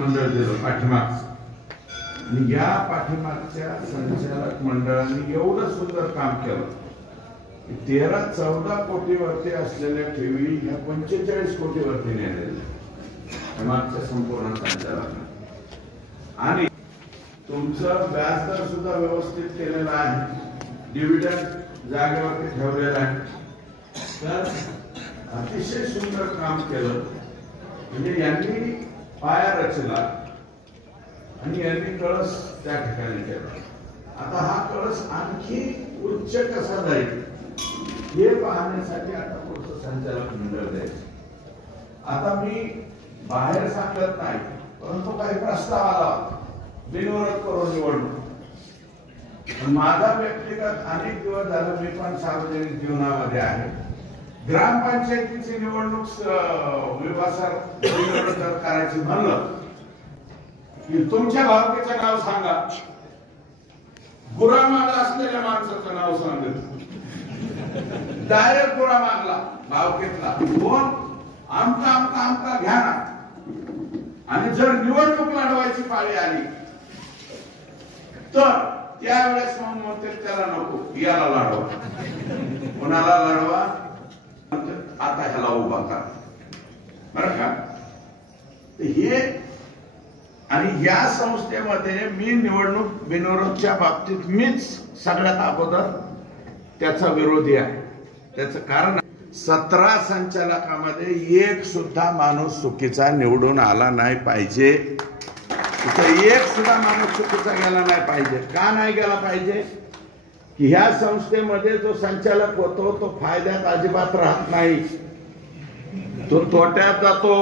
मंडळ दिलं पाठीमागचं, आणि या पाठीमागच्या संचालक मंडळाने एवढं सुंदर काम केलं की 13-14 कोटीवरती असलेल्या ठेवी ह्या 45 कोटीवरती नेलेल्या मागच्या संपूर्ण संचालकांना, आणि तुमचं व्याजदर सुद्धा व्यवस्थित केलेला आहे, डिव्हिडंड जागेवरती ठेवलेला आहे. तर अतिशय सुंदर काम केलं. म्हणजे यांनी पाया रचला आणि यांनी कळस त्या ठिकाणी ठेवला. आता हा कळस आणखी उच्च कसा जाईल हे पाहण्यासाठी आता पुढचं संचालक मंडळ द्यायचं. आता मी बाहेर सांगत नाही, परंतु काही प्रस्ताव आला बिनविरोध करून निवडणूक. माझा व्यक्तिगत अनेक दिवस झालं, मी पण सार्वजनिक जीवनामध्ये आहे, ग्रामपंचायतीची निवडणूक विभागात करायची म्हणलं की तुमच्या भावकीचं नाव सांगा, गुरा मागला असलेल्या माणसाचं नाव सांगितलं, डायरेक्ट गुरा मागला भावकीतला, कोण आमका आमका आमका घ्या ना. आणि जर निवडणूक लढवायची पाळी आली तर त्यावेळेस मग म्हणते त्याला नको, याला लढवा. कोणाला लढवा? आता ह्याला उभा करा, बरं का. हे आणि या संस्थेमध्ये मी निवडणूक बिनविरोधच्या बाबतीत मीच सगळ्यात अगोदर त्याचा विरोधी आहे. त्याचं कारण 17 संचालकामध्ये एक सुद्धा माणूस चुकीचा निवडून आला नाही पाहिजे. तिथं एक सुद्धा माणूस चुकीचा गेला नाही पाहिजे. का नाही गेला पाहिजे? की ह्या संस्थेमध्ये जो संचालक होतो तो फायद्यात अजिबात राहत नाही, तो तोट्यात जातो.